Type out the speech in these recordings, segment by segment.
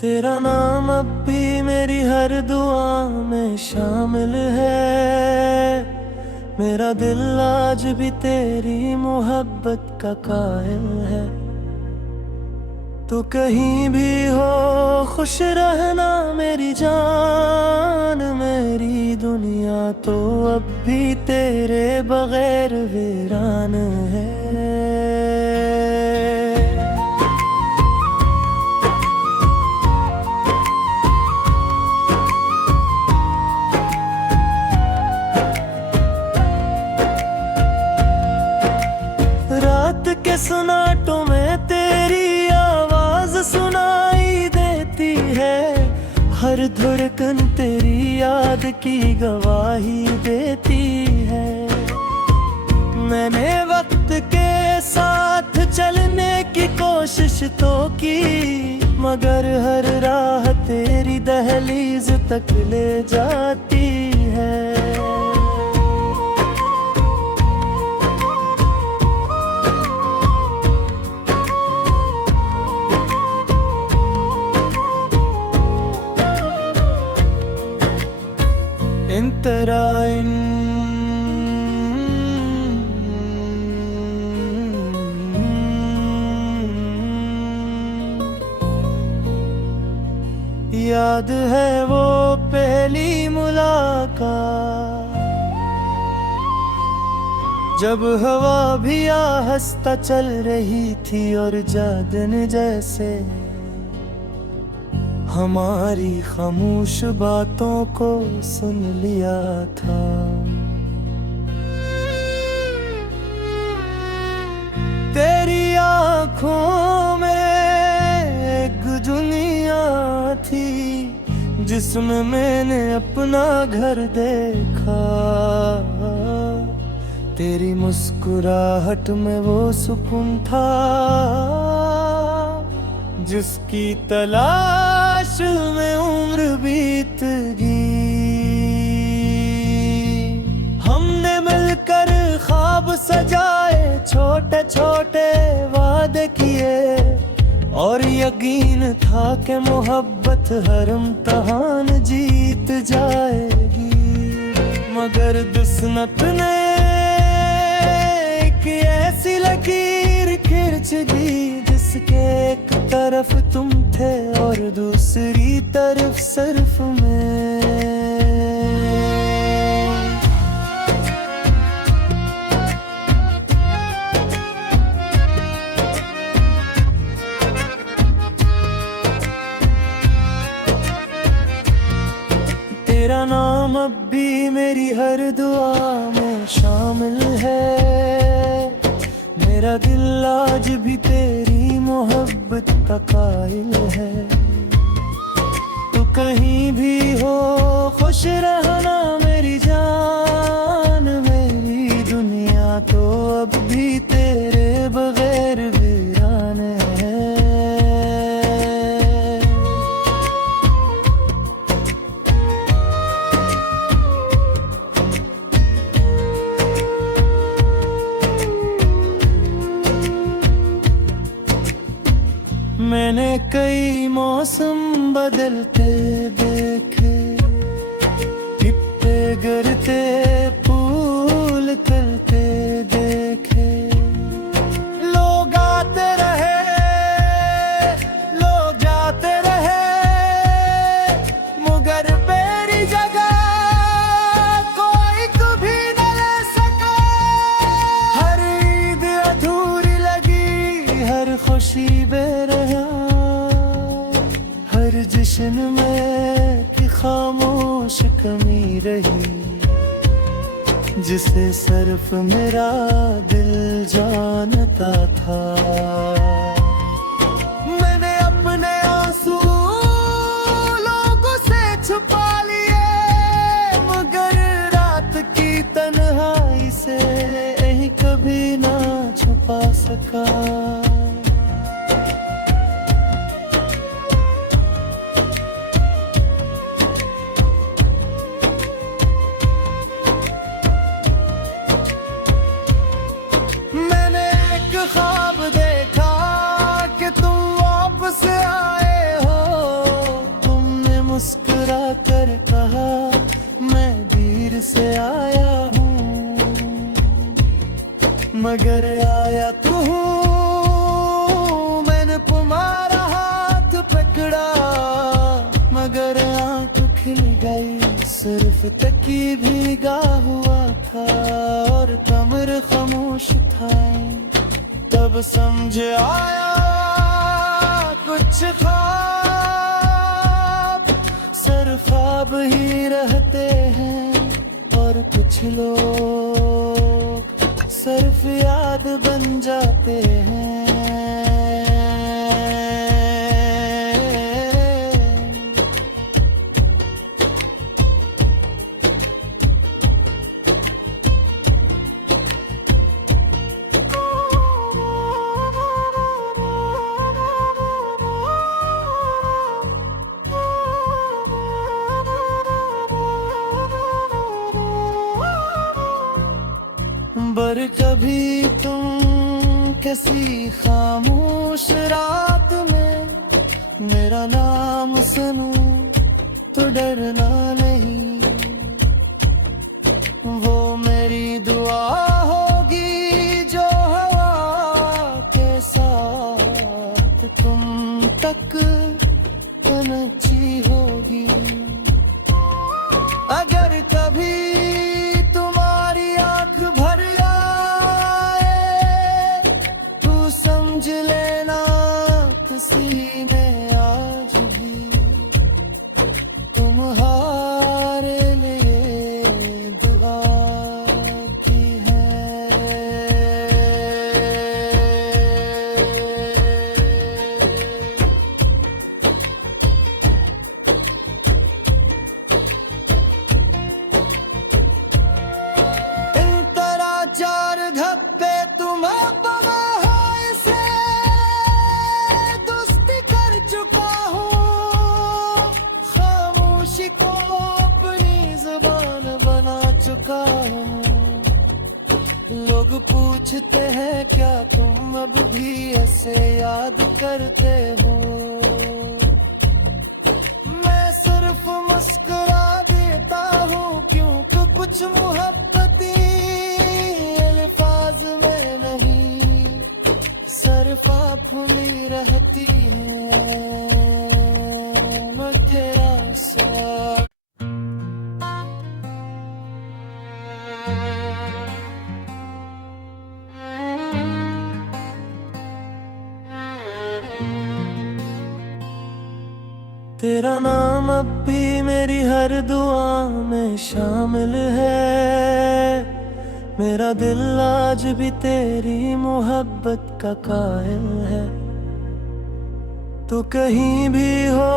तेरा नाम अब भी मेरी हर दुआ में शामिल है। मेरा दिल आज भी तेरी मोहब्बत का कायल है। तो कहीं भी हो खुश रहना मेरी जान। मेरी दुनिया तो अब भी तेरे बगैर वीरान है। रात के सुनाटों में तेरी आवाज सुनाई देती है। हर धड़कन तेरी याद की गवाही देती है। मैंने वक्त के साथ चलने की कोशिश तो की, मगर हर राह तेरी दहलीज तक ले जाती है। इंतराइन याद है वो पहली मुलाकात, जब हवा भी आहिस्ता चल रही थी और चांदनी जैसे हमारी खामोश बातों को सुन लिया था। तेरी आँखों में एक दुनिया थी, जिसमें मैंने अपना घर देखा। तेरी मुस्कुराहट में वो सुकून था, जिसकी तलाश में उम्र बीत गई। हमने मिलकर ख्वाब सजाए, छोटे छोटे वादे किए, और यकीन था कि मोहब्बत हर इम्तिहान जीत जाएगी। मगर किस्मत ने एक ऐसी लकीर खींच दी, जिसके एक तरफ तुम थे और दूसरी तरफ सिर्फ मैं। तेरा नाम अब भी मेरी हर दुआ में शामिल है। मेरा दिल आज भी तेरी मोहब्बत का कायल है। तो कहीं भी हो खुश रहना मेरी जान। मेरी दुनिया तो अब भी तेरे बगैर वीरान है। मैंने कई मौसम बदलते देखे, टिप्पे गिरते फूल खिलते देखे। लोग आते रहे, लोग जाते रहे, मगर मेरी जगह कोई कभी न ले सका। हर ईद अधूरी लगी, हर खुशी बेरहा, हर जश्न में की खामोश कमी रही, जिसे सिर्फ मेरा दिल जानता था। मैंने अपने आंसू लोगों से छुपा लिए, मगर रात की तन्हाई से यही कभी ना छुपा सका। ख्वाब देखा मुस्कुरा कर कहा, मैं दूर से आया हूँ मगर आया तू हूँ। मैंने तुम्हारा हाथ पकड़ा मगर आंख खिल गई, सिर्फ तकी भीगा हुआ था और कमर खामोश था। तब समझ आया कुछ ख्वाब सिर्फ ख्वाब ही रहते हैं और कुछ लोग सिर्फ याद बन जाते हैं। बर कभी तुम किसी खामोश रात में मेरा नाम सुनो तो डरना नहीं, वो मेरी दुआ होगी जो हवा के साथ तुम तक पहुंची होगी। अगर कभी तुम्हारी आंख भर समझ लेना सीने आज भी तुम्हारे लिए दुआ की है। इन तरह चार धब्बे तुम्हें को अपनी ज़बान बना चुका हूँ। लोग पूछते हैं क्या तुम अब भी ऐसे याद करते हो, मैं सिर्फ मुस्कुरा देता हूँ क्योंकि कुछ मोहब्बती अल्फाज में नहीं सिर्फ आप में रहती है। तेरा नाम अब भी मेरी हर दुआ में शामिल है, मेरा दिल आज भी तेरी मोहब्बत का कायल है। तो कहीं भी हो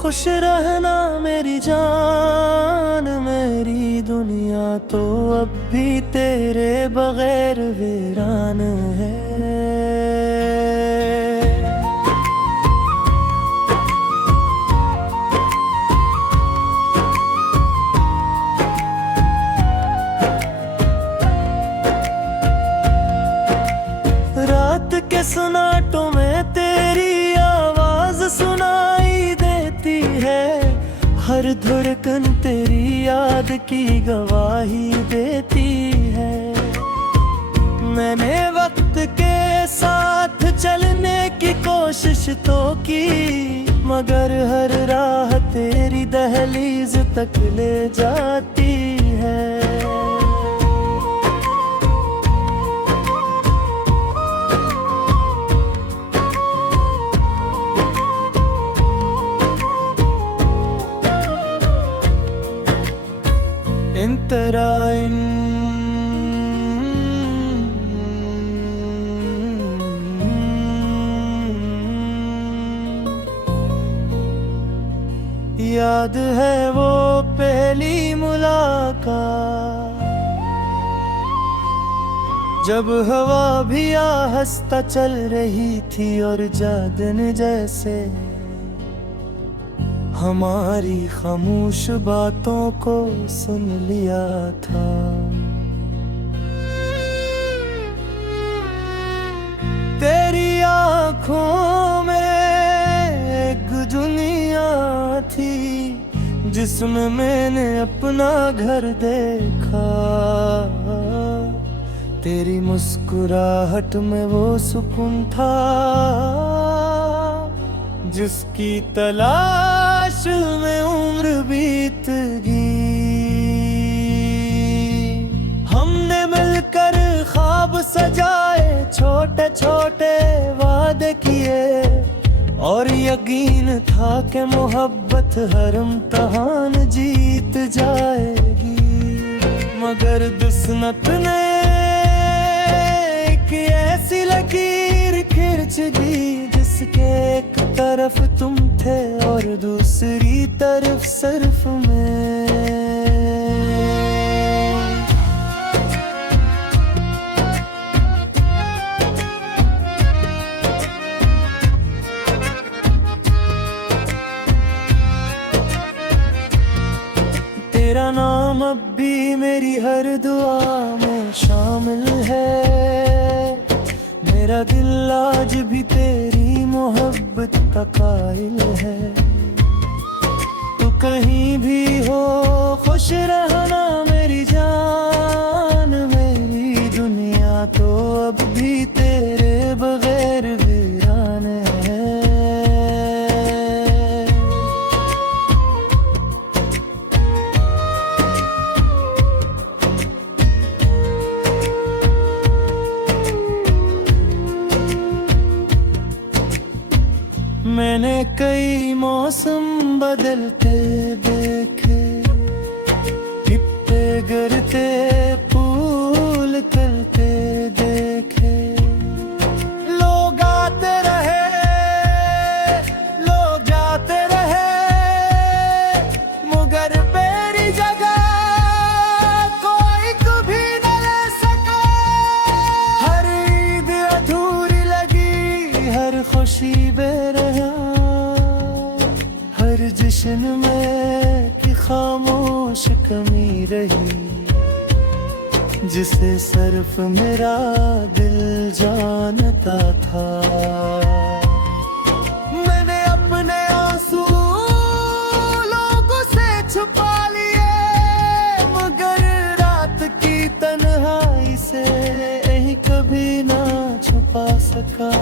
खुश रहना मेरी जान, मेरी दुनिया तो अब भी तेरे बगैर वीरान है। रात के सन्नाटों में तेरी आवाज सुनाई देती है, हर धड़कन तेरी याद की गवाही देती है। मैंने वक्त के साथ चलने की कोशिश तो की मगर हर राह तेरी दहलीज तक ले जाती है। इंतराइन याद है वो पहली मुलाकात, जब हवा भी आहिस्ता चल रही थी और चांदन जैसे हमारी खामोश बातों को सुन लिया था। तेरी आँखों में एक दुनिया थी जिसमें मैंने अपना घर देखा। तेरी मुस्कुराहट में वो सुकून था जिसकी तलाश में उम्र बीत गई। हमने मिलकर ख्वाब सजाए, छोटे छोटे वादे किए, और यकीन था कि मोहब्बत हर इम्तिहान जीत जाएगी। मगर किस्मत ने एक ऐसी लकीर खिंच दी जिसके एक तरफ तुम थे और दूसरी तरफ सिर्फ मैं। तेरा नाम अब भी मेरी हर दुआ में शामिल है। मेरा दिल आज भी तेरी मोहब्बत का कायल है। तू कहीं भी हो खुश रहना मेरी जान। मेरी दुनिया तो अब भी तेरे बगैर वीरान है। मैंने कई मौसम बदलते देखे, टिप्पे गिरते फूल खिलते देखे। लोग आते रहे, लोग जाते रहे, मगर मेरी जगह कोई कभी न ले सका। हर ईद अधूरी लगी, हर खुशी बेरहा, हर जश्न में की खामोश कमी रही जिसे सिर्फ मेरा दिल जानता था। मैंने अपने आंसू लोगों से छुपा लिए, मगर रात की तन्हाई से यही कभी ना छुपा सका।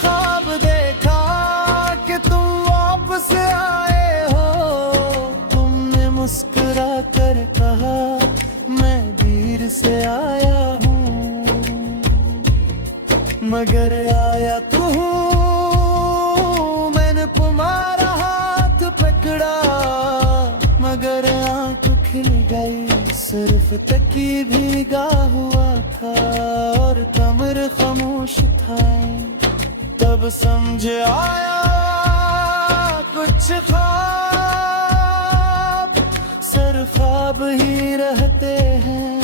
ख्वाब देखा कि तुम वापस आए हो। तुमने मुस्कुरा कर कहा मैं दूर से आया हूँ, मगर आया तू हूँ। मैंने तुम्हारा हाथ पकड़ा, मगर आंख खिल गई। सिर्फ तकी भीगा हुआ था और कमर खामोश था। तब समझ आया कुछ ख्वाब सिर्फ ख्वाब ही रहते हैं,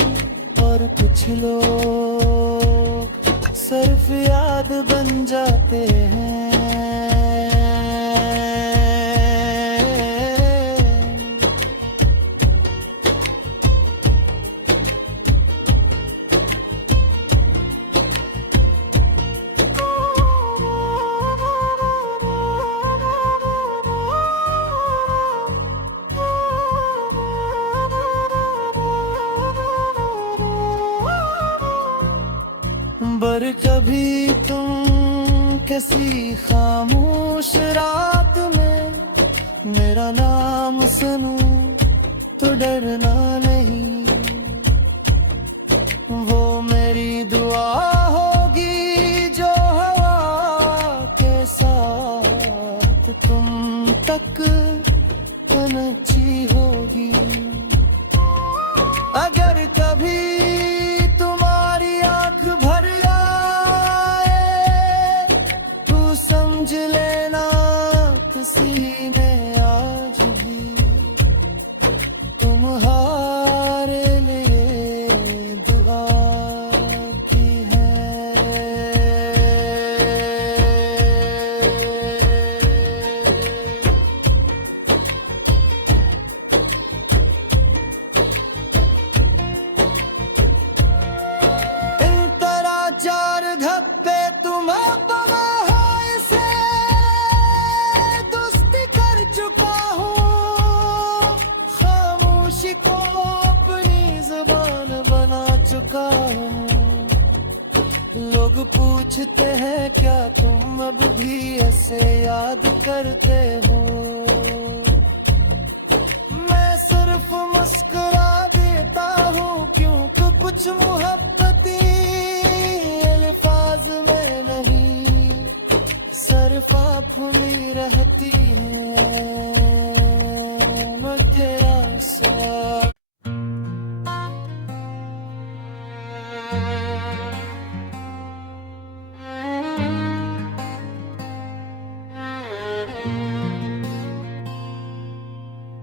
और कुछ लोग सिर्फ याद बन जाते हैं। बर कभी तुम किसी खामोश रात में मेरा नाम सुनूं तो डरना नहीं। वो मेरी दुआ होगी जो हवा के साथ तुम तक पहुंची होगी। अगर कभी तुम्हारी आंख भर आए तू समझ लेना किसी ने आज भी तुम खामोशी को अपनी जुबान बना चुका हूँ। लोग पूछते हैं क्या तुम अब भी ऐसे याद करते हो। मैं सिर्फ मुस्कुरा देता हूँ क्योंकि कुछ मोहब्बती अल्फाज में नहीं सिर्फ आँखों में रहती है। मैं तेरा साथ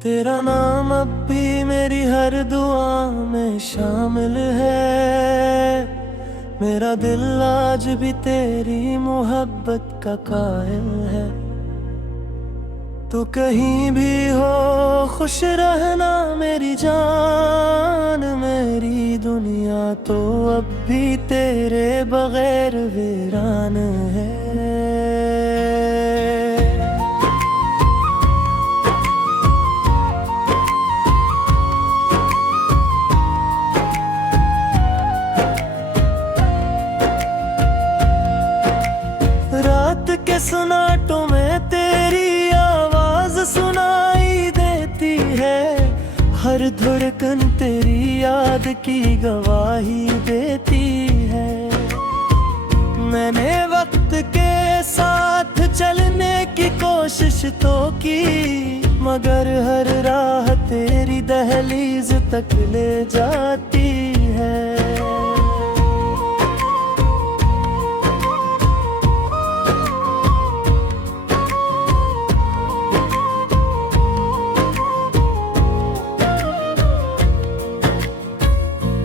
तेरा नाम अब भी मेरी हर दुआ में शामिल है। मेरा दिल आज भी तेरी मोहब्बत का कायल है। तू कहीं भी हो खुश रहना मेरी जान। मेरी दुनिया तो अब भी तेरे बगैर वीरान है। के सुनाटों में तेरी आवाज सुनाई देती है। हर धड़कन तेरी याद की गवाही देती है। मैंने वक्त के साथ चलने की कोशिश तो की, मगर हर राह तेरी दहलीज तक ले जाती है।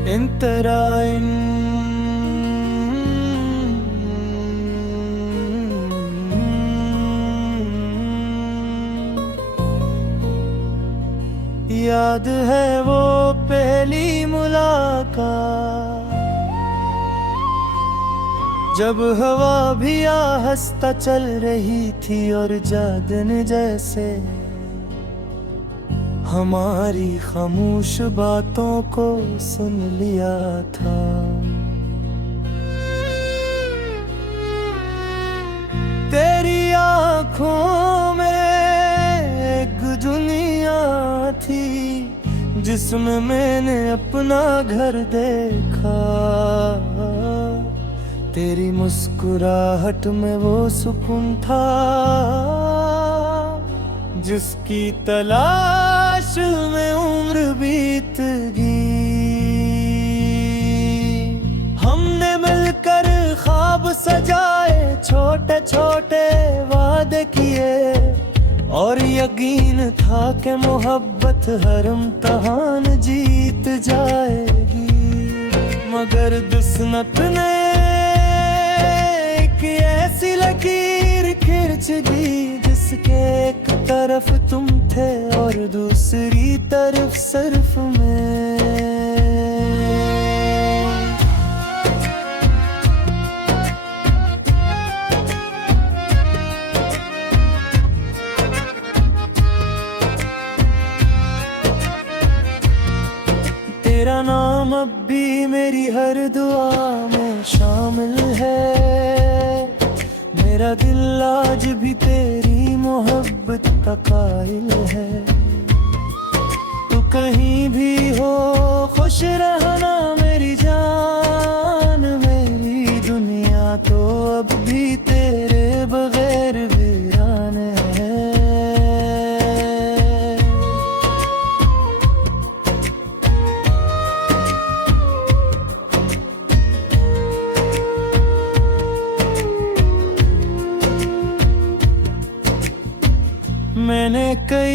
इंतराइन याद है वो पहली मुलाकात, जब हवा भी आहिस्ता चल रही थी और जादन जैसे हमारी खामोश बातों को सुन लिया था। तेरी आँखों में एक दुनिया थी जिसमें मैंने अपना घर देखा। तेरी मुस्कुराहट में वो सुकून था जिसकी तलाश में उम्र बीत गई। हमने मिलकर ख्वाब सजाए, छोटे छोटे वादे किए और यकीन था कि मोहब्बत हर इम्तिहान जीत जाएगी। मगर किस्मत ने एक ऐसी लकीर खींच दी जिसके एक तरफ तुम थे और दूसरी तरफ सिर्फ मैं। तेरा नाम अब भी मेरी हर दुआ में शामिल है। मेरा दिल आज भी तेरी मोहब्बत का कायल है। तू कहीं भी हो खुश रहना मेरी जान। मेरी दुनिया तो अब भी तेरे बगैर वीरान है। मैंने कई